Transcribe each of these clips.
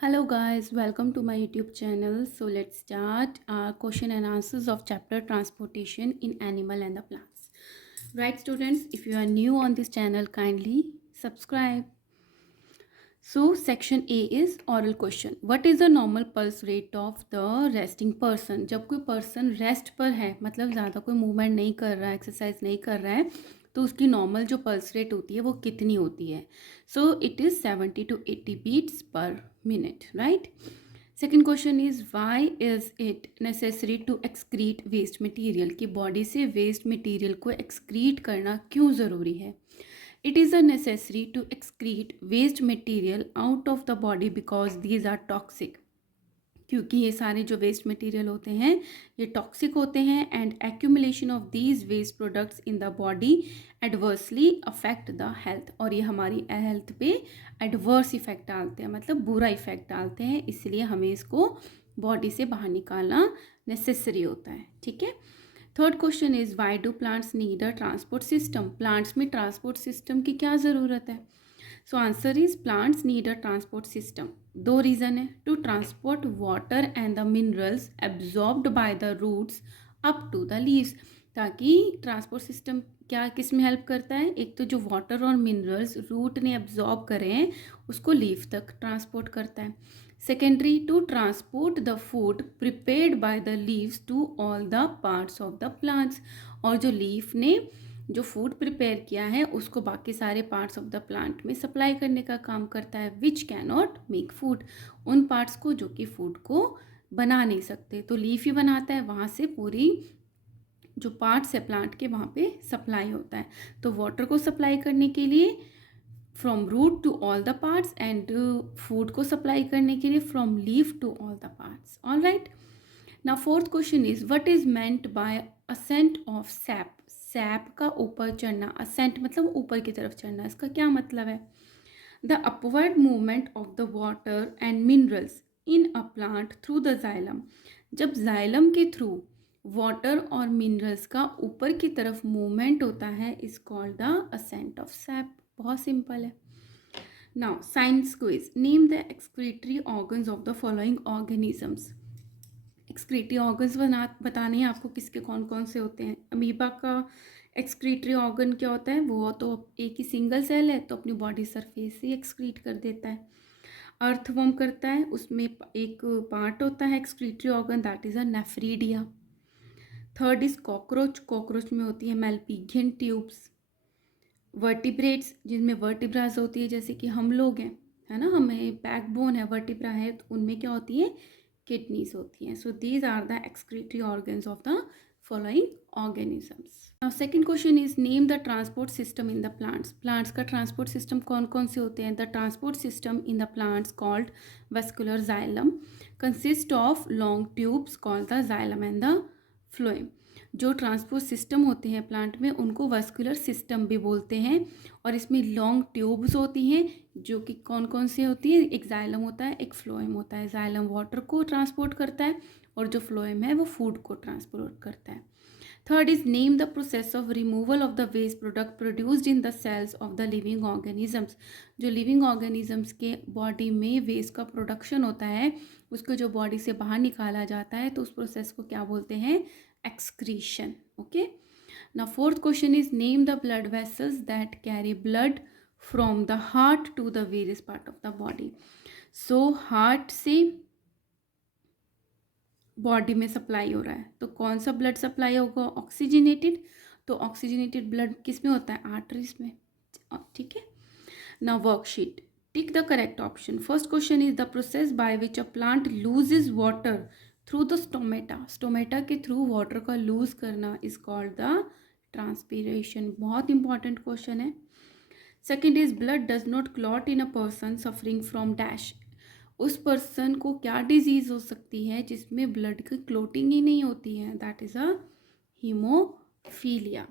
Hello guys, welcome to my YouTube channel. So let's start our question and answers of chapter transportation in animal and the plants. Right students, if you are new on this channel, kindly subscribe. So section A is oral question. What is the normal pulse rate of the resting person? जब कोई person rest पर है, मतलब ज़्यादा कोई movement नहीं कर रहा है, exercise नहीं कर रहा है, तो उसकी normal जो pulse rate होती है वो कितनी होती है? So it is 70 to 80 beats per minute, right? Second question is why is it necessary to excrete waste material? कि body से waste material को excrete करना क्यों ज़रूरी है? It is a necessary to excrete waste material out of the body because these are toxic. क्योंकि ये सारे जो वेस्ट मटेरियल होते हैं ये टॉक्सिक होते हैं and accumulation of these waste products in the body adversely affect the health, और ये हमारी हेल्थ पे एडवर्स इफेक्ट डालते हैं, मतलब बुरा इफेक्ट डालते हैं, इसलिए हमें इसको बॉडी से बाहर निकालना नेसेसरी होता है. ठीक है. Third question is why do plants need a transport system? Plants में ट्रांसपोर्ट सिस्टम की क्या ज़रूरत है? So answer is plants need a transport system. दो रीज़न है. To transport water and the minerals absorbed by the roots up to the leaves. ताकि transport system क्या किस में हेल्प करता है? एक तो जो वाटर और मिनरल्स रूट ने एब्जॉर्ब करे हैं उसको लीफ तक ट्रांसपोर्ट करता है. Secondary to transport the food prepared by the leaves to all the parts of the plants. और जो लीफ ने जो फूड प्रिपेयर किया है उसको बाकी सारे पार्ट्स ऑफ द प्लांट में सप्लाई करने का काम करता है, which can not make food. उन पार्ट्स को जो कि फूड को बना नहीं सकते, तो लीफ ही बनाता है, वहाँ से पूरी जो पार्ट्स है प्लांट के वहाँ पे सप्लाई होता है. तो वाटर को सप्लाई करने के लिए from root to all the parts and food को सप्लाई करने के लिए from leaf to all the parts. All right. Now fourth question is what is meant by ascent of sap? Sap का ऊपर चढ़ना, असेंट मतलब ऊपर की तरफ चढ़ना, इसका क्या मतलब है? The upward movement of the water and minerals in a plant through the xylem. जब जाइलम के थ्रू वाटर और मिनरल्स का ऊपर की तरफ मूवमेंट होता है is called the ascent of sap. बहुत सिंपल है. Now science quiz. Name the excretory organs of the following organisms. Excretory organs बताने हैं आपको किसके कौन कौन से होते हैं. अमीबा का एक्सक्रीटरी ऑर्गन क्या होता है? वो तो एक ही सिंगल सेल है तो अपनी बॉडी सरफेस से एक्सक्रीट कर देता है. अर्थवर्म करता है, उसमें एक पार्ट होता है excretory organ, that is a nephridia. Third is cockroach. Cockroach में होती है मेलपीगियन ट्यूब्स. वर्टिब्रेट्स जिनमें वर्टिब्राज होती है, जैसे कि हम लोग हैं, है ना, हमें बैकबोन है, वर्टिब्रा है, तो उनमें क्या होती है? किडनीज होती हैं. So these are the excretory organs of the following organisms. Now second question is name the transport system in the plants. Plants का ट्रांसपोर्ट सिस्टम कौन कौन से होते हैं? The transport system in the plants called vascular xylem consist of long tubes called the xylem and the phloem. जो transport system होते हैं plant में उनको वस्कुलर सिस्टम भी बोलते हैं, और इसमें लॉन्ग ट्यूब्स होती हैं जो कि कौन कौन से होती है? एक जाइलम होता है, एक फ्लोएम होता है. जाइलम वाटर को ट्रांसपोर्ट करता है और जो फ्लोएम है वो फूड को ट्रांसपोर्ट करता है. Third is name the process of removal of the waste product produced in the cells of the living organisms. जो लिविंग ऑर्गेनिजम्स के बॉडी में वेस्ट का प्रोडक्शन होता है उसको जो बॉडी से बाहर निकाला जाता है तो उस प्रोसेस को क्या बोलते हैं? excretion. Okay. Now fourth question is name the blood vessels that carry blood from the heart to the various part of the body. So heart से बॉडी में सप्लाई हो रहा है तो कौन सा ब्लड सप्लाई होगा? ऑक्सीजनेटेड. तो ऑक्सीजनेटेड ब्लड किस में होता है? आर्टरीज में. ठीक है. Now worksheet. Tick the correct option. First question is the process by which a plant loses water through the stomata. Stomata के थ्रू वाटर का लूज करना इज कॉल्ड द ट्रांसपीरेशन. बहुत इंपॉर्टेंट क्वेश्चन है. Second is blood does not clot in a person suffering from dash. उस person को क्या disease हो सकती है जिसमें ब्लड की क्लोटिंग ही नहीं होती है? That is a haemophilia.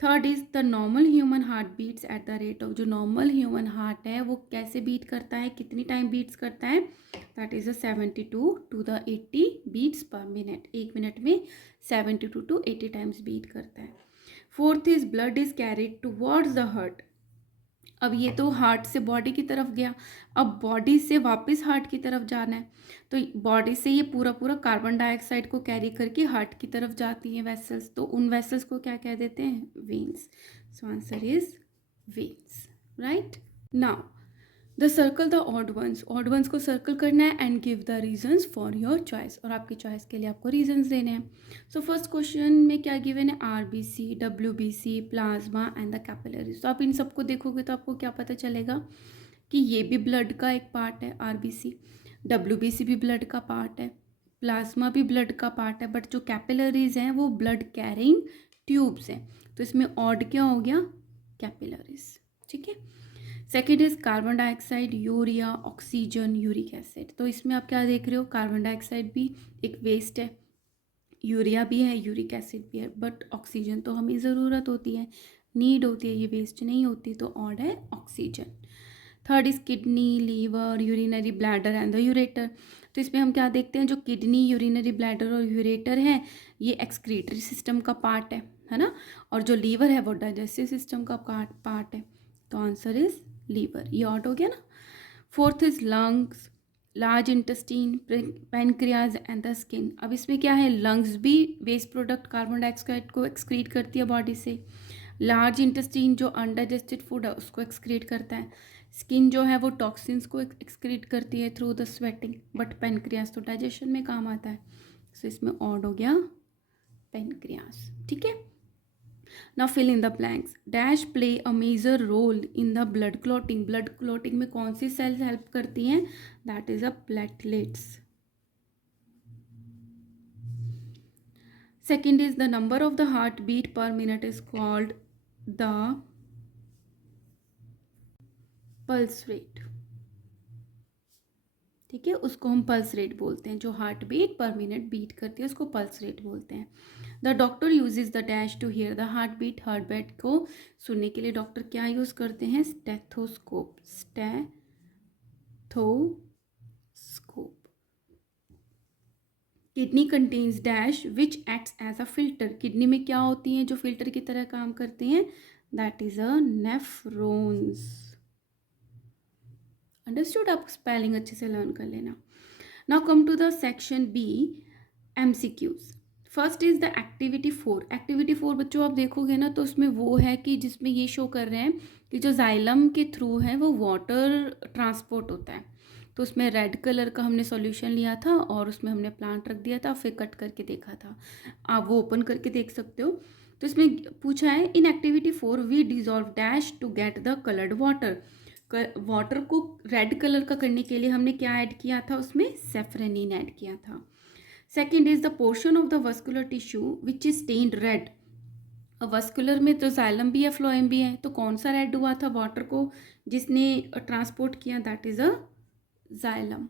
Third is the normal human heart beats at the rate of. जो नॉर्मल ह्यूमन हार्ट है वो कैसे बीट करता है, कितनी टाइम बीट्स करता है? That is a 72 to the 80 beats per minute. एक मिनट में 72 टू 80 टाइम्स बीट करता है. Fourth is blood is carried towards the heart अब ये तो हार्ट से बॉडी की तरफ गया, अब बॉडी से वापस हार्ट की तरफ जाना है, तो बॉडी से ये पूरा पूरा कार्बन डाइऑक्साइड को कैरी करके हार्ट की तरफ जाती हैं वेसल्स, तो उन वेसल्स को क्या कह देते हैं? Veins. So answer is veins, right. Now the circle the odd ones को सर्कल करना है and give the reasons for your choice, और आपकी चॉइस के लिए आपको रीजंस देने हैं। सो फर्स्ट क्वेश्चन में क्या गिवन है? RBC, WBC, plasma and the capillaries. तो आप इन सबको देखोगे तो आपको क्या पता चलेगा कि ये भी ब्लड का एक पार्ट है, आरबीसी, डब्ल्यूबीसी भी ब्लड का पार्ट है, प्लाज्मा भी ब्लड का पार्ट है, बट जो कैपिलरीज हैं वो ब्लड कैरिंग ट्यूब्स हैं, तो इसमें ऑड क्या हो गया? कैपिलरीज, ठीक है। Second is carbon dioxide, urea, oxygen, uric acid. तो इसमें आप क्या देख रहे हो? कार्बन डाइऑक्साइड भी एक वेस्ट है, यूरिया भी है, यूरिक एसिड भी है, बट ऑक्सीजन तो हमें ज़रूरत होती है, नीड होती है, ये वेस्ट नहीं होती, तो ऑड है oxygen. Third is kidney, liver, urinary bladder and the ureter. तो इसमें हम क्या देखते हैं? जो किडनी, यूरिनरी ब्लैडर और यूरेटर है ये एक्सक्रीटरी सिस्टम का पार्ट है ना, और जो लीवर है वो डाइजेस्टिव सिस्टम का पार्ट है, तो आंसर इज लीवर, ये ऑड हो गया ना। Fourth is lungs, large intestine, pancreas and the skin. अब इसमें क्या है? लंग्स भी वेस्ट प्रोडक्ट कार्बन डाइऑक्साइड को एक्सक्रीट करती है बॉडी से, लार्ज इंटेस्टीन जो अनडाइजेस्टेड फूड है उसको एक्सक्रीट करता है, स्किन जो है वो टॉक्सिन्स को एक्सक्रीट करती है through the sweating, but pancreas तो डाइजेशन में काम आता है, सो इसमें ऑड हो गया पैनक्रियाज, ठीक है। Now fill in the blanks. Dash play a major role in the blood clotting. Blood clotting में कौन सी सेल्स हेल्प करती हैं? That is a platelets. Second is the number of the heart beat per minute is called the pulse rate, ठीक है, उसको हम pulse rate बोलते हैं, जो heart beat per minute beat करती है उसको पल्स रेट बोलते हैं। The doctor uses the dash to hear the heart beat. Heart beat को सुनने के लिए डॉक्टर क्या यूज़ करते हैं? Stethoscope, stethoscope. Kidney contains dash which acts as a filter. Kidney में क्या होती हैं जो फिल्टर की तरह काम करते हैं? That is a nephrons. Understood? आप स्पेलिंग अच्छे से लर्न कर लेना। Now come to the section B, MCQs। First is the activity 4। Activity 4 बच्चों आप देखोगे ना तो उसमें वो है कि जिसमें ये शो कर रहे हैं कि जो जाइलम के थ्रू है वो वाटर ट्रांसपोर्ट होता है, तो उसमें रेड कलर का हमने सॉल्यूशन लिया था और उसमें हमने प्लांट रख दिया था, फिर कट करके देखा था, आप वो ओपन करके देख सकते हो। तो इसमें पूछा है in activity 4 we dissolve dash to get the coloured water. Water को रेड कलर का करने के लिए हमने क्या ऐड किया था? उसमें सेफ्रेनिन ऐड किया था। Second is the portion of the vascular tissue which is stained red. Vascular में तो जाइलम भी है, फ्लोएम भी है, तो कौन सा रेड हुआ था वाटर को जिसने ट्रांसपोर्ट किया? That is a xylem.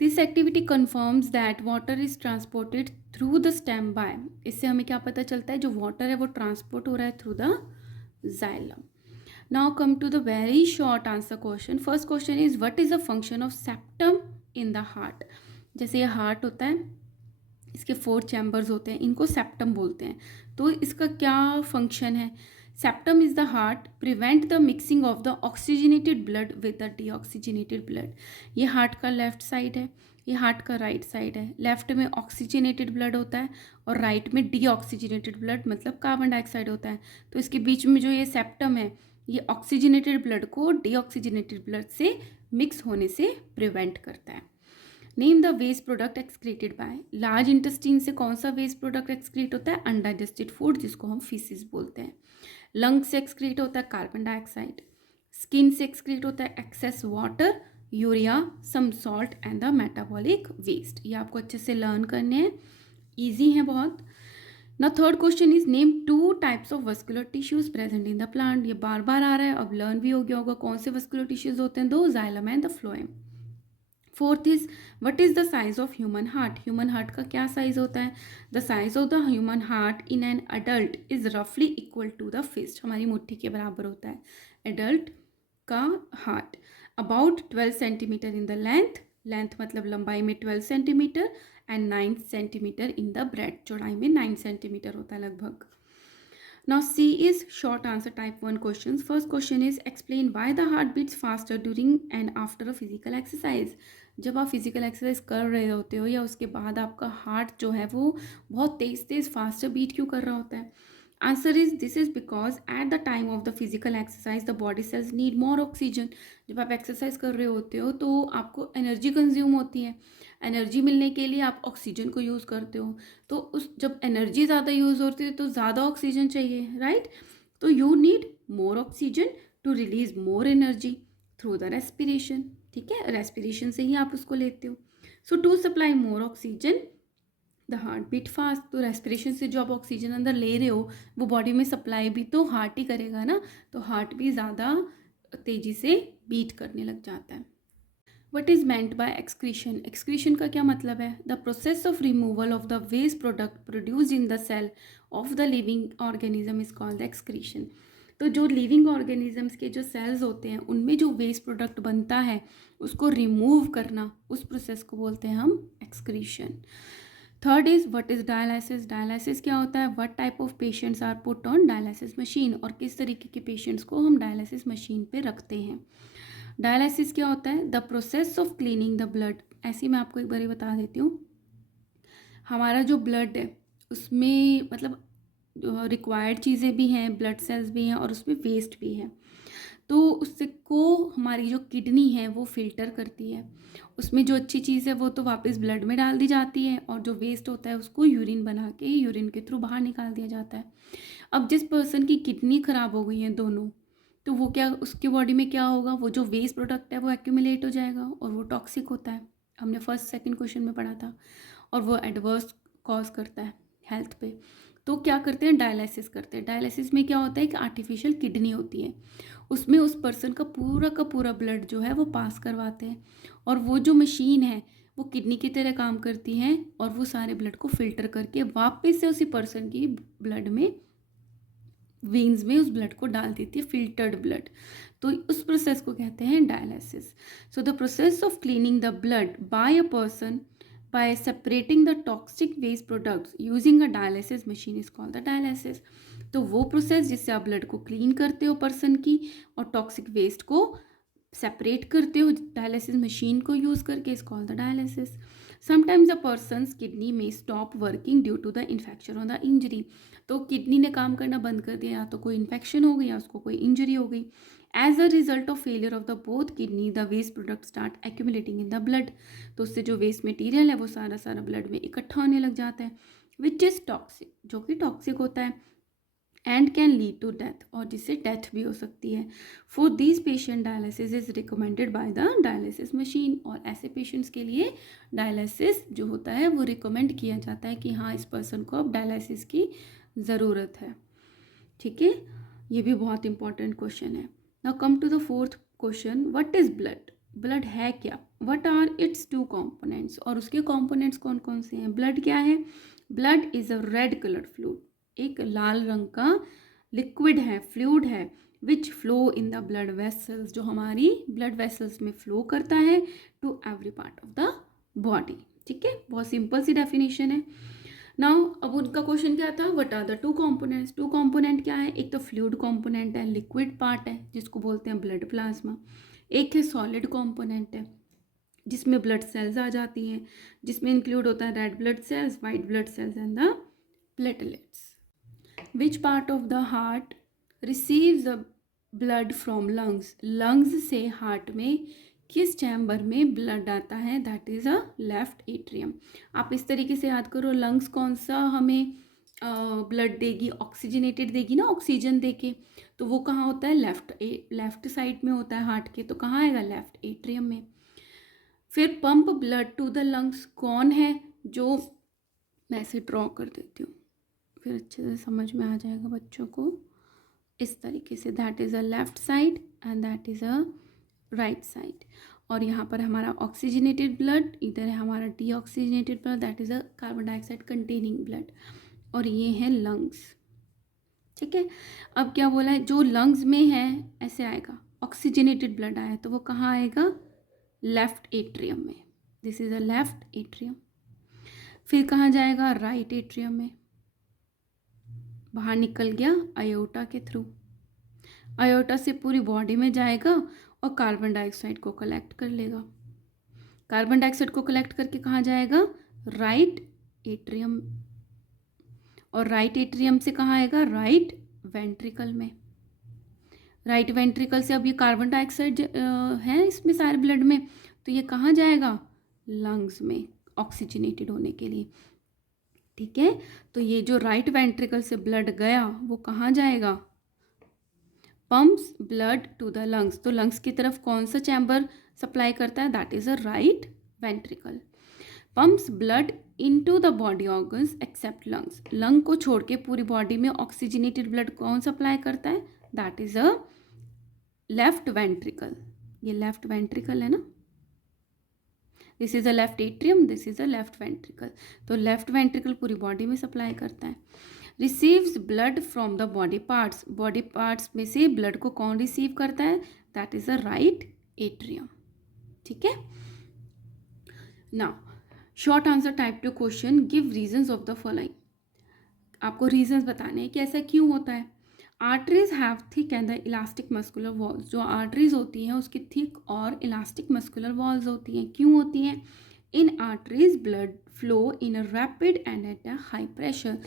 This activity confirms that water is transported through the stem by. इससे हमें क्या पता चलता है? जो वाटर है वो ट्रांसपोर्ट हो रहा है through the xylem. Now come to the very short answer question. First question is what is the function of septum in the heart? जैसे ये हार्ट होता है, इसके 4 चैम्बर्स होते हैं, इनको सेप्टम बोलते हैं, तो इसका क्या फंक्शन है? Septum is the heart prevent the mixing of the oxygenated blood with the deoxygenated blood. ये हार्ट का लेफ्ट साइड है, ये हार्ट का राइट साइड है। लेफ्ट में ऑक्सीजनेटेड ब्लड होता है और राइट में डीऑक्सीजनेटेड ब्लड मतलब कार्बन डाइऑक्साइड होता है, तो इसके बीच में जो ये सेप्टम है ये ऑक्सीजनेटेड ब्लड को डीऑक्सीजनेटेड ब्लड से मिक्स होने से प्रिवेंट करता है। Name the waste product excreted by. Large intestine से कौन सा वेस्ट प्रोडक्ट एक्सक्रीट होता है? अनडाइजेस्टेड फूड, जिसको हम फीसिस बोलते हैं। लंग से एक्सक्रीट होता है कार्बन डाइऑक्साइड। स्किन से एक्सक्रीट होता है excess water, urea, some salt and the metabolic waste. ये आपको अच्छे से लर्न करने हैं, ईजी हैं बहुत। ना third question is name 2 types of vascular tissues present in the plant. ये बार बार आ रहा है, अब लर्न भी हो गया होगा कौन से वस्कुलर टिश्यूज होते हैं, 2, xylem and the phloem. Fourth is what is the size of human heart. Human heart का क्या साइज होता है? The size of the human heart in an adult is रफली इक्वल टू द फिस्ट। हमारी मुट्ठी के बराबर होता है एडल्ट का heart. About 12 centimetre in the length, length मतलब लंबाई में 12 centimetre and 9 centimetre in the bread, चौड़ाई में 9 सेंटीमीटर होता है लगभग। Now C is short answer type 1 questions. First question is explain why the heart beats faster during and after a physical exercise. जब आप फिजिकल एक्सरसाइज कर रहे होते हो या उसके बाद आपका हार्ट जो है वो बहुत तेज तेज फास्टर बीट क्यों कर रहा होता है? Answer is this is because at the time of the physical exercise the body cells need more oxygen. जब आप एक्सरसाइज कर रहे होते हो तो आपको एनर्जी कंज्यूम होती है. एनर्जी मिलने के लिए आप ऑक्सीजन को यूज़ करते हो. तो उस जब एनर्जी ज़्यादा यूज़ होती है तो ज़्यादा ऑक्सीजन चाहिए, राइट? तो you need more oxygen to release more energy through the respiration. ठीक है, रेस्पिरेशन से ही आप उसको लेते हो. So to supply more oxygen the heart beat fast. तो रेस्पिरेशन से जो आप ऑक्सीजन अंदर ले रहे हो वो बॉडी में सप्लाई भी तो हार्ट ही करेगा ना, तो हार्ट भी ज़्यादा तेज़ी से बीट करने लग जाता है. What is meant by excretion? Excretion का क्या मतलब है? The process of removal of the waste product produce in the cell of the living organism is called excretion. तो जो लिविंग ऑर्गेनिजम्स के जो सेल्स होते हैं उनमें जो वेस्ट प्रोडक्ट बनता है उसको रिमूव करना, उस प्रोसेस को बोलते हैं हम excretion. Third is what is dialysis? Dialysis क्या होता है? What type of patients are put on dialysis machine, और किस तरीके के पेशेंट्स को हम डायलिसिस मशीन पे रखते हैं. डायलिसिस क्या होता है? The process of cleaning the blood. ऐसे मैं आपको एक बार बता देती हूँ. हमारा जो ब्लड है उसमें मतलब रिक्वायर्ड चीज़ें भी हैं, ब्लड सेल्स भी हैं और उसमें वेस्ट भी है. तो उससे को हमारी जो किडनी है वो फिल्टर करती है. उसमें जो अच्छी चीज़ है वो तो वापस ब्लड में डाल दी जाती है और जो वेस्ट होता है उसको यूरिन बना के यूरिन के थ्रू बाहर निकाल दिया जाता है. अब जिस पर्सन की किडनी ख़राब हो गई है दोनों, तो वो क्या, उसके बॉडी में क्या होगा? वो जो वेस्ट प्रोडक्ट है वो एक्यूमुलेट हो जाएगा और वो टॉक्सिक होता है. हमने फर्स्ट सेकंड क्वेश्चन में पढ़ा था. और वो एडवर्स कॉज करता है हेल्थ पे. तो क्या करते हैं? डायलिसिस करते हैं. डायलिसिस में क्या होता है कि आर्टिफिशियल किडनी होती है, उसमें उस पर्सन का पूरा ब्लड जो है वो पास करवाते हैं और वो जो मशीन है वो किडनी की तरह काम करती है और वो सारे ब्लड को फिल्टर करके वापस से उसी पर्सन की ब्लड में, वेन्स में उस ब्लड को डाल देती है, फिल्टर्ड ब्लड. तो उस प्रोसेस को कहते हैं dialysis. So the process of cleaning the blood bye a person by separating the toxic waste products using a dialysis machine is called the dialysis. तो वो प्रोसेस जिससे आप ब्लड को क्लीन करते हो पर्सन की और टॉक्सिक वेस्ट को सेपरेट करते हो डायलिसिस मशीन को यूज़ करके, is called the dialysis. Sometimes a person's kidney में stop working due to the infection और द इंजरी. तो किडनी ने काम करना बंद कर दिया, या तो कोई इन्फेक्शन हो गई या उसको कोई इंजरी हो गई. As a result of failure of the both kidney the waste product start accumulating in the blood. तो उससे जो वेस्ट मटेरियल है वो सारा ब्लड में इकट्ठा होने लग जाता है, विच इज़ टॉक्सिक, जो कि टॉक्सिक होता है, and can lead to death, और जिससे डेथ भी हो सकती है. For this patient dialysis is recommended by the dialysis machine. और ऐसे पेशेंट्स के लिए डायलिसिस जो होता है वो रिकमेंड किया जाता है कि हाँ, इस पर्सन को अब डायलिसिस की ज़रूरत है. ठीक है, ये भी बहुत इंपॉर्टेंट क्वेश्चन है. Now come to the fourth question, what is blood? Blood है क्या? What are its two components? और उसके कंपोनेंट्स कौन कौन से हैं? ब्लड क्या है? Blood is a red coloured fluid, एक लाल रंग का लिक्विड है, फ्लूइड है, which flow in the blood vessels, जो हमारी ब्लड वेसल्स में फ्लो करता है to every part of the body. ठीक है, बहुत सिंपल सी डेफिनेशन है. नाउ अब उनका क्वेश्चन क्या था? What are the two components? Two component क्या है? एक तो फ्लूइड कंपोनेंट है, लिक्विड पार्ट है जिसको बोलते हैं ब्लड प्लाज्मा. एक है सॉलिड कंपोनेंट है जिसमें ब्लड सेल्स आ जाती हैं, जिसमें इंक्लूड होता है red blood cells, white blood cells and the platelets. Which part of the heart receives the blood from lungs? Lungs से हार्ट में किस चैम्बर में ब्लड आता है? That is a left atrium. आप इस तरीके से याद करो, लंग्स कौन सा हमें ब्लड देगी? ऑक्सीजनेटेड देगी ना, ऑक्सीजन देके. तो वो कहाँ होता है? लेफ्ट साइड में होता है हार्ट के. तो कहाँ आएगा? लेफ्ट एट्रियम में. फिर pump blood to the lungs कौन है? जो मैं इसे ड्रॉ कर देती हूँ फिर अच्छे से समझ में आ जाएगा बच्चों को. इस तरीके say that is a left side and that is a right side. और यहाँ पर हमारा ऑक्सीजनेटेड ब्लड, इधर है हमारा deoxygenated blood, that is a carbon dioxide containing blood. और ये है लंग्स. ठीक है, अब क्या बोला है? जो लंग्स में है ऐसे आएगा, ऑक्सीजनेटेड ब्लड आया तो वो कहाँ आएगा? लेफ्ट एट्रियम में. This is a left atrium. फिर कहाँ जाएगा? राइट एट्रियम में. बाहर निकल गया आयोटा के थ्रू, आयोटा से पूरी बॉडी में जाएगा और कार्बन डाइऑक्साइड को कलेक्ट कर लेगा। कार्बन डाइऑक्साइड को कलेक्ट करके कहाँ जाएगा, राइट एट्रियम, और राइट एट्रियम से कहाँ आएगा, राइट वेंट्रिकल में। राइट वेंट्रिकल से अब ये कार्बन डाइऑक्साइड है इसमें सारे ब्लड में, तो ये कहाँ जाएगा, लंग्स में ऑक्सीजनेटेड होने के लिए। ठीक है, तो ये जो राइट वेंट्रिकल से ब्लड गया वो कहाँ जाएगा, pumps blood to the lungs. तो लंग्स की तरफ कौन सा चैम्बर सप्लाई करता है, that is a right ventricle. Pumps blood into the body organs except lungs, lung को छोड़ के पूरी बॉडी में ऑक्सीजनेटेड ब्लड कौन सप्लाई करता है, that is a left ventricle. ये लेफ्ट वेंट्रिकल है ना, this is a left atrium, this is a left ventricle. तो लेफ्ट वेंट्रिकल पूरी बॉडी में सप्लाई करता है। Receives blood from the body parts, body parts में से ब्लड को कौन रिसीव करता है, that is a right atrium. ठीक है, now short answer type 2 question, give reasons of the following. आपको रीजंस बताने हैं कि ऐसा क्यों होता है। Arteries have thick and the elastic muscular walls, जो आर्टरीज होती हैं उसकी थिक और इलास्टिक मस्कुलर वॉल्स होती हैं। क्यों होती हैं, इन arteries blood flow in a rapid and at a high pressure.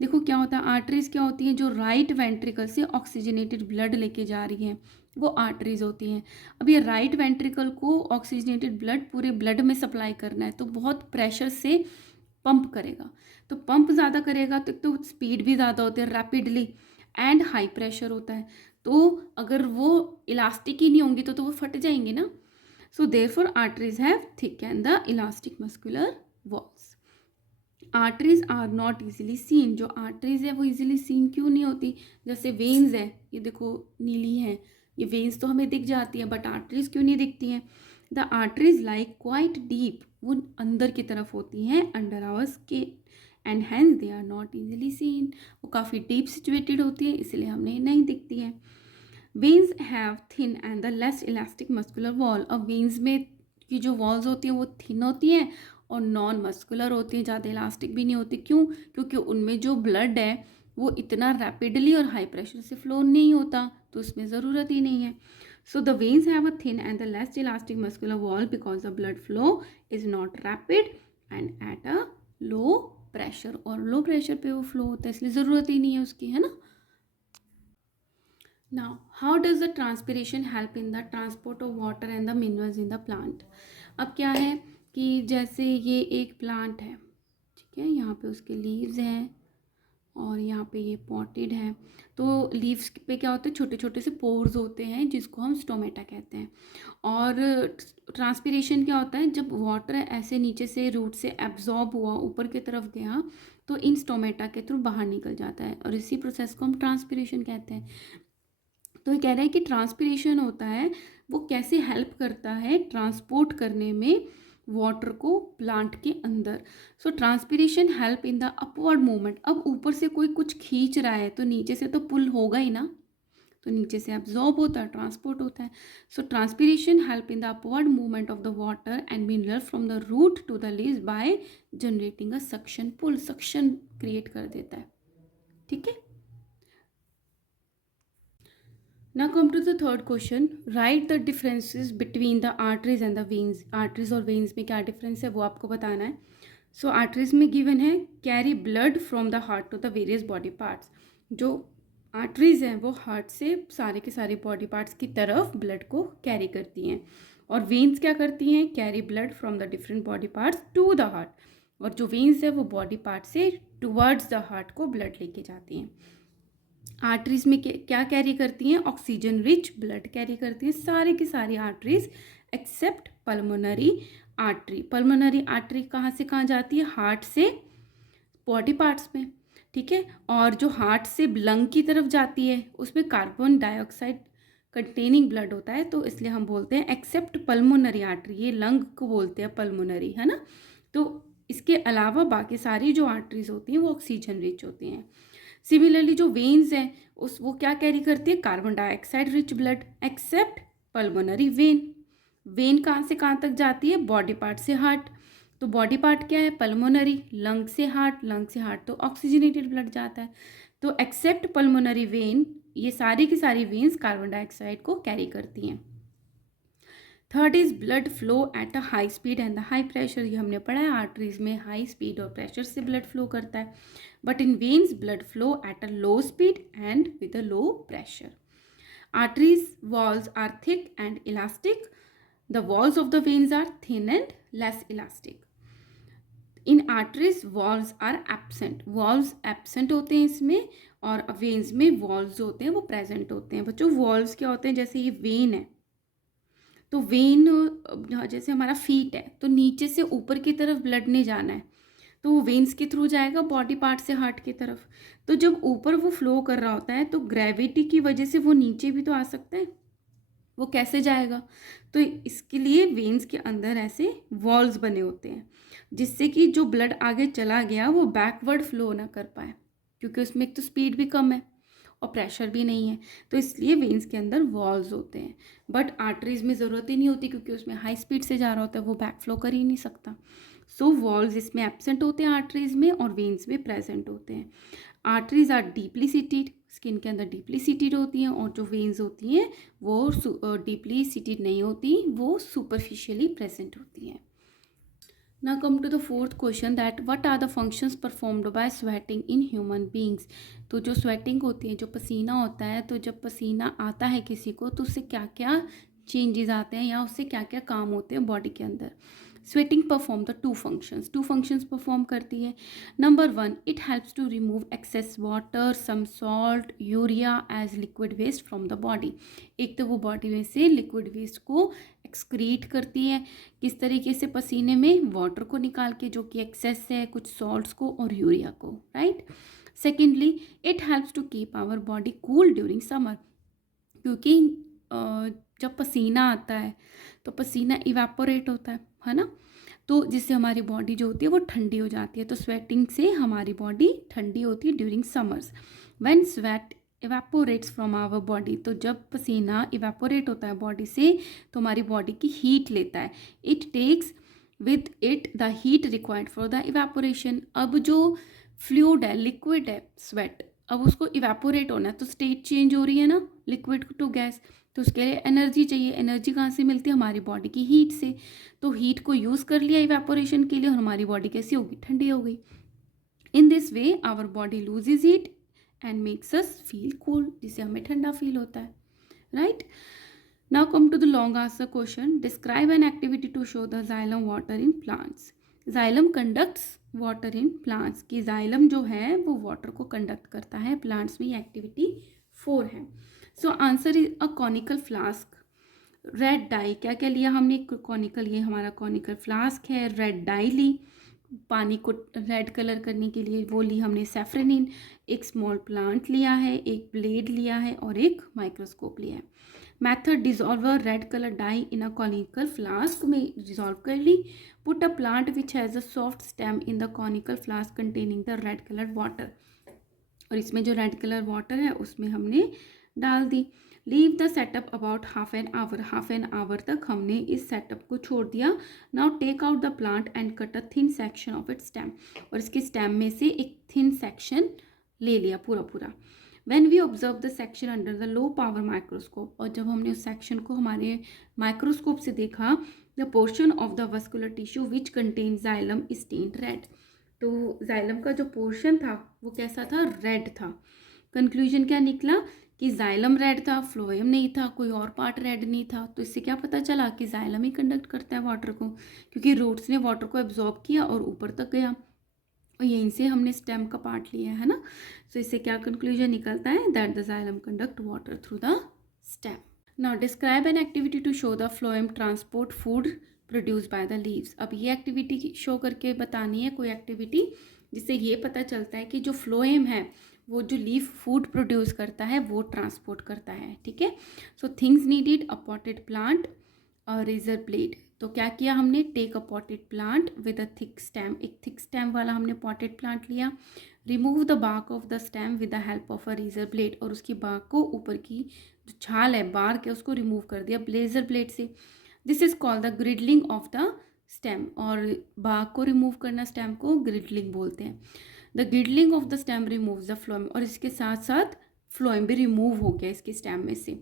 देखो क्या होता है, आर्टरीज क्या होती हैं, जो राइट वेंट्रिकल से ऑक्सीजनेटेड ब्लड लेके जा रही हैं, वो आर्टरीज होती हैं। अब ये राइट वेंट्रिकल को ऑक्सीजनेटेड ब्लड पूरे ब्लड में सप्लाई करना है, तो बहुत प्रेशर से पंप करेगा। तो पंप ज़्यादा करेगा तो स्पीड भी ज़्यादा होती है, रैपिडली, एंड हाई प्रेशर होता है। तो अगर वो इलास्टिक ही नहीं होंगी तो वो फट जाएंगे ना। So therefore arteries have thick and the elastic muscular walls. Arteries are not easily seen, जो आर्टरीज है वो इजीली सीन क्यों नहीं होती, जैसे वेन्स है, ये देखो नीली है, ये वेन्स तो हमें दिख जाती है, बट आर्टरीज क्यों नहीं दिखती हैं। The arteries like quite deep, वो अंदर की तरफ होती हैं, under our skin, and hence they are not easily seen, वो काफ़ी डीप सिचुएटेड होती है, इसलिए हमें नहीं दिखती हैं। Veins have thin and the less elastic muscular wall, अब वेन्स में की जो वॉल्स होती हैं वो थिन होती हैं और नॉन मस्कुलर होती हैं, ज़्यादा इलास्टिक भी नहीं होती। क्यों, क्योंकि उनमें जो ब्लड है वो इतना रैपिडली और हाई प्रेशर से फ्लो नहीं होता, तो उसमें ज़रूरत ही नहीं है। So the veins have a thin and the less elastic muscular wall because the blood flow is not rapid and at a low pressure, और लो प्रेशर पे वो फ्लो होता है, इसलिए ज़रूरत ही नहीं है उसकी, है ना। Now, how does the transpiration help in the transport of water and the minerals in the plant? अब क्या है कि जैसे ये एक प्लांट है, ठीक है, यहाँ पे उसके लीव्स हैं और यहाँ पे ये पॉटेड है। तो लीव्स पे क्या होते हैं, छोटे छोटे से पोर्स होते हैं जिसको हम स्टोमेटा कहते हैं। और ट्रांसपिरेशन क्या होता है, जब वाटर ऐसे नीचे से रूट से एब्जॉर्ब हुआ ऊपर की तरफ गया तो इन स्टोमेटा के थ्रू बाहर निकल जाता है, और इसी प्रोसेस को हम ट्रांसपिरेशन कहते हैं। तो ये कह रहे हैं कि ट्रांसपिरेशन होता है वो कैसे हेल्प करता है ट्रांसपोर्ट करने में वाटर को प्लांट के अंदर। So transpiration help in the upward movement, अब ऊपर से कोई कुछ खींच रहा है तो नीचे से तो पुल होगा ही ना, तो नीचे से एब्जॉर्ब होता है, ट्रांसपोर्ट होता है। So transpiration help in the upward movement of the water and mineral from the root to the leaves by generating a suction pull, suction create कर देता है। ठीक है, now come to the third question, write the differences between the arteries and the veins। arteries और veins में क्या difference है वो आपको बताना है। so arteries में given है carry blood from the heart to the various body parts, जो arteries हैं वो heart से सारे के सारे body parts की तरफ blood को carry करती हैं, और veins क्या करती हैं, carry blood from the different body parts to the heart, और जो veins है वो body part से towards the heart को blood लेके जाती हैं। आर्टरीज में क्या कैरी करती हैं, ऑक्सीजन रिच ब्लड कैरी करती हैं, सारी की सारी arteries accept pulmonary artery. Pulmonary artery कहाँ से कहाँ जाती है, हार्ट से बॉडी पार्ट्स में, ठीक है, और जो हार्ट से लंग की तरफ जाती है उसमें कार्बन डाइऑक्साइड कंटेनिंग ब्लड होता है, तो इसलिए हम बोलते हैं एक्सेप्ट पल्मोनरी आर्टरी, ये लंग को बोलते हैं पल्मोनरी, है ना। तो इसके अलावा बाकी सारी जो आर्टरीज होती हैं वो ऑक्सीजन रिच होती हैं। सिमिलरली जो वेन्स हैं वो क्या कैरी करती है, carbon dioxide rich blood accept pulmonary vein. When कहाँ से कहाँ तक जाती है, बॉडी पार्ट से हार्ट, तो बॉडी पार्ट क्या है, पल्मोनरी, लंग से हार्ट, लंग से हार्ट तो ऑक्सीजनेटेड ब्लड जाता है। तो एक्सेप्ट पल्मोनरी वेन, ये सारी की सारी वेन्स कार्बन डाइऑक्साइड को कैरी करती हैं। Third is blood flow at a high speed and the high pressure. ये हमने पढ़ा है, आर्टरीज में हाई स्पीड और प्रेशर से ब्लड फ्लो करता है, but in veins blood flow at a low speed and with a low pressure. Arteries walls are thick and elastic. The walls of the veins are thin and less elastic. In arteries walls are absent. Walls absent होते हैं इसमें, और veins में walls जो होते हैं वो present होते हैं। बच्चों walls क्या होते हैं, जैसे ये vein है, तो वेन जैसे हमारा फीट है, तो नीचे से ऊपर की तरफ ब्लड नहीं जाना है, तो वो वेन्स के थ्रू जाएगा बॉडी पार्ट से हार्ट की तरफ। तो जब ऊपर वो फ्लो कर रहा होता है तो ग्रेविटी की वजह से वो नीचे भी तो आ सकता है, वो कैसे जाएगा? तो इसके लिए वेन्स के अंदर ऐसे वॉल्स बने होते हैं, जिससे कि जो ब्लड आगे चला गया वो बैकवर्ड फ्लो ना कर पाए, क्योंकि उसमें एक तो स्पीड भी कम है और प्रेशर भी नहीं है, तो इसलिए वेन्स के अंदर वॉल्स होते हैं। बट आर्टरीज में ज़रूरत ही नहीं होती, क्योंकि उसमें हाई स्पीड से जा रहा होता है, वो बैक फ्लो कर ही नहीं सकता। सो वॉल्स इसमें एब्सेंट होते हैं आर्टरीज में, और वेन्स में प्रेजेंट होते हैं। Arteries are deeply seated, skin के अंदर डीपली सीटेड होती हैं, और जो वेन्स होती हैं वो डीपली सीटेड नहीं होती, वो सुपरफिशियली प्रेजेंट होती हैं। Now come to the fourth question, that what are the functions performed by sweating in human beings। तो जो स्वेटिंग होती है, जो पसीना होता है, तो जब पसीना आता है किसी को तो उससे क्या क्या चेंजेस आते हैं या उससे क्या क्या काम होते हैं बॉडी के अंदर। Sweating perform the two functions perform करती है। Number 1, it helps to remove excess water, some salt, urea as liquid waste from the body. एक तो वो बॉडी में से लिक्विड वेस्ट को एक्सक्रीट करती है, किस तरीके से, पसीने में वाटर को निकाल के, जो कि एक्सेस है, कुछ सॉल्ट्स को और यूरिया को, right. Secondly, it helps to keep our body cool during summer, क्योंकि जब पसीना आता है तो पसीना इवेपोरेट होता है ना, तो जिससे हमारी बॉडी जो होती है वो ठंडी हो जाती है। तो स्वेटिंग से हमारी बॉडी ठंडी होती है during summers. When sweat evaporates from our body, तो जब पसीना इवेपोरेट होता है बॉडी से तो हमारी बॉडी की हीट लेता है। It takes with it the heat required for the evaporation. अब जो फ्लूइड है, लिक्विड है स्वेट, अब उसको इवेपोरेट होना है, तो स्टेट चेंज हो रही है ना, लिक्विड टू गैस, तो उसके लिए एनर्जी चाहिए। एनर्जी कहाँ से मिलती है? हमारी बॉडी की हीट से। तो हीट को यूज़ कर लिया इवेपोरेशन के लिए, और हमारी बॉडी कैसी होगी? ठंडी हो गई। In this way our body loses heat and makes us feel cool, जिससे हमें ठंडा फील होता है, right. Now come to the long answer question, describe an activity to show the xylem water in plants. Xylem conducts water in plants, की xylem जो है वो water को कंडक्ट करता है प्लांट्स में। ये एक्टिविटी 4 है। So answer is a conical flask. Red dye, क्या क्या लिया हमने? कॉनिकल, ये हमारा कॉनिकल फ्लास्क है। रेड डाई ली, पानी को रेड कलर करने के लिए, वो ली हमने सैफ्रनिन। एक स्मॉल प्लांट लिया है, एक ब्लेड लिया है, और एक माइक्रोस्कोप लिया है। Method, dissolve a red colour dye in a conical flask में डिजॉल्व कर ली। Put a plant which has a soft stem in the conical flask containing the red colour water, और इसमें जो रेड कलर वाटर है उसमें हमने डाल दी। Leave the setup about half an hour तक हमने इस सेटअप को छोड़ दिया। Now take out the plant and cut a thin section of its stem, और इसके स्टेम में से एक थिन सेक्शन ले लिया पूरा। When we observe the section under the low power microscope, और जब हमने उस सेक्शन को हमारे माइक्रोस्कोप से देखा, the portion of the vascular tissue which contains xylem is stained red, तो जाइलम का जो पोर्शन था वो कैसा था? रेड था। कंक्लूजन क्या निकला? कि जाइलम रेड था, फ्लोएम नहीं था, कोई और पार्ट रेड नहीं था। तो इससे क्या पता चला? कि जाइलम ही कंडक्ट करता है वाटर को, क्योंकि रूट्स ने वाटर को एब्जॉर्ब किया और ऊपर तक गया, और यहीं से हमने स्टेम का पार्ट लिया है ना। तो इससे क्या कंक्लूजन निकलता है? That the xylem conduct water through the stem. Now describe an activity to show the phloem transport food produce by the leaves. अब ये एक्टिविटी शो करके बतानी है, कोई एक्टिविटी जिससे ये पता चलता है कि जो फ्लोएम है वो जो लीफ फूड प्रोड्यूस करता है वो ट्रांसपोर्ट करता है, ठीक है। So things needed, a potted plant, a razor blade. तो क्या किया हमने? Take a potted plant with a thick stem, एक थिक स्टेम वाला हमने पॉटेड प्लांट लिया। Remove the bark off the stem with the help of a razor blade, और उसकी बार्क को, ऊपर की जो छाल है, बार्क है, उसको रिमूव कर दिया लेजर ब्लेड से। This is called the girdling of the stem, और बार्क को रिमूव करना स्टेम को ग्रिडलिंग बोलते हैं। The girdling of the stem removes the phloem, और इसके साथ साथ फ्लोएम भी रिमूव हो गया इसके स्टेम में से,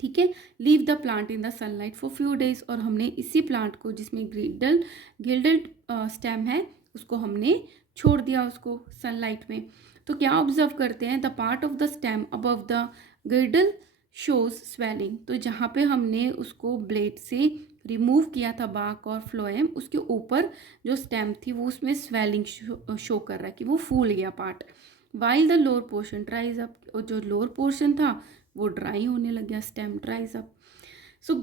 ठीक है। Leave the plant in the sunlight for few days, और हमने इसी प्लांट को जिसमें गिल्डल्ड स्टेम है उसको हमने छोड़ दिया उसको सनलाइट में। तो क्या ऑब्जर्व करते हैं, the part of the stem above the girdle shows swelling, तो जहाँ पे हमने उसको ब्लेड से रिमूव किया था बार्क और फ्लोएम, उसके ऊपर जो स्टेम थी वो उसमें स्वेलिंग शो कर रहा है कि वो फूल गया part. While the lower portion ड्राइज up, और जो लोअर पोर्शन था वो ड्राई होने लग गया, stem dries up. So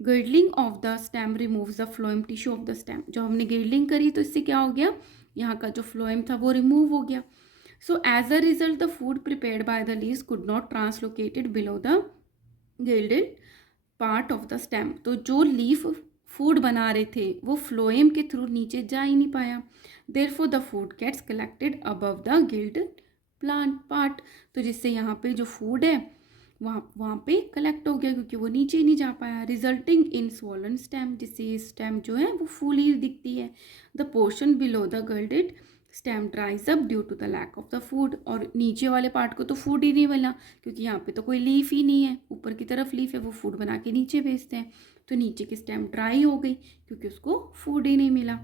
girdling of the stem removes the phloem tissue of the stem, जो हमने गिल्डलिंग करी तो इससे क्या हो गया, यहाँ का जो फ्लोएम था वो रिमूव हो गया। So as a result the food prepared by the leaves could not translocated below the गिल्डेड पार्ट ऑफ द स्टेम, तो जो लीफ फूड बना रहे थे वो फ्लोएम के थ्रू नीचे जा ही नहीं पाया। Therefore the food gets collected above the गिल्डेड प्लांट पार्ट, तो जिससे यहाँ पे जो फूड है वहाँ पे कलेक्ट हो गया क्योंकि वो नीचे नहीं जा पाया, रिजल्टिंग इन स्वॉलन स्टेम, जिससे ये स्टेम जो है वो फूली दिखती है। द पोर्शन बिलो द गिल्डेड stem dries up due to the lack of the food, और नीचे वाले पार्ट को तो फूड ही नहीं मिला क्योंकि यहाँ पे तो कोई लीफ ही नहीं है, ऊपर की तरफ लीफ है, वो फूड बना के नीचे भेजते हैं, तो नीचे की स्टेम ड्राई हो गई क्योंकि उसको फूड ही नहीं मिला।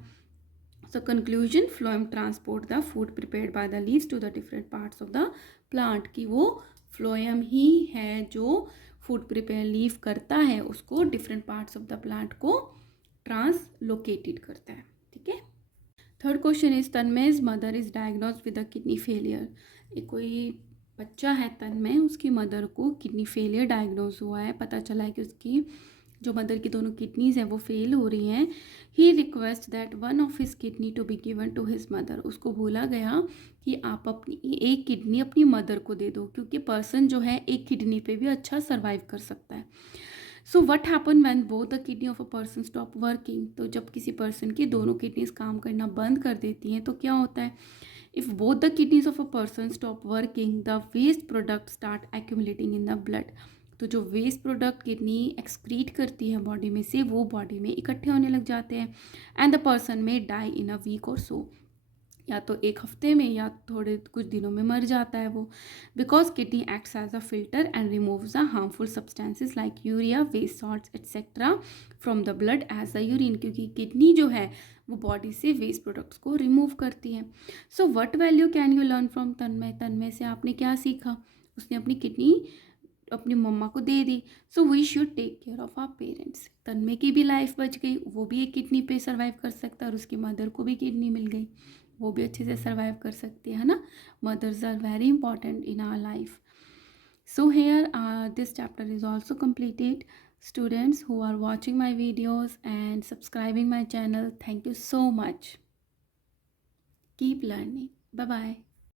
So conclusion, phloem transport the food prepared by the leaves to the different parts of the plant, की वो फ्लोएम ही है जो फूड प्रिपेयर लीव करता है उसको different parts of the plant को ट्रांसलोकेटेड करता है, ठीक है। थर्ड क्वेश्चन इज तन्मय's mother is diagnosed with a kidney failure, एक कोई बच्चा है तन्मय, उसकी मदर को किडनी फेलियर डायग्नोज हुआ है, पता चला है कि उसकी जो मदर की दोनों किडनीज हैं वो फेल हो रही हैं। He request that one of his kidney to be given to his mother, उसको बोला गया कि आप अपनी एक किडनी अपनी मदर को दे दो क्योंकि पर्सन जो है एक किडनी पे भी अच्छा सर्वाइव कर सकता है। So what happen when both the kidney of a person stop working, तो जब किसी पर्सन की दोनों किडनीज काम करना बंद कर देती हैं तो क्या होता है, if both the kidneys of a person stop working the waste product start accumulating in the blood, तो जो वेस्ट प्रोडक्ट किडनी एक्सक्रीट करती है बॉडी में से वो बॉडी में इकट्ठे होने लग जाते हैं, एंड द पर्सन में डाई इन अ वीक और सो, या तो एक हफ्ते में या थोड़े कुछ दिनों में मर जाता है वो, because kidney acts as a filter and removes the harmful substances like urea, waste salts etcetera from the blood as a urine, क्योंकि किडनी जो है वो बॉडी से वेस्ट प्रोडक्ट्स को रिमूव करती है। So what value can you learn from Tanmay, Tanmay से आपने क्या सीखा, उसने अपनी किडनी अपनी मम्मा को दे दी। So we should take care of our parents, Tanmay की भी लाइफ बच गई, वो भी एक किडनी पे सर्वाइव कर सकता है, और उसकी मदर को भी किडनी मिल गई, वो भी अच्छे से सर्वाइव कर सकती है ना। Mothers are very important in our life. So here this chapter is also completed. Students who are watching my videos and subscribing my channel, thank you so much. Keep learning. Bye bye.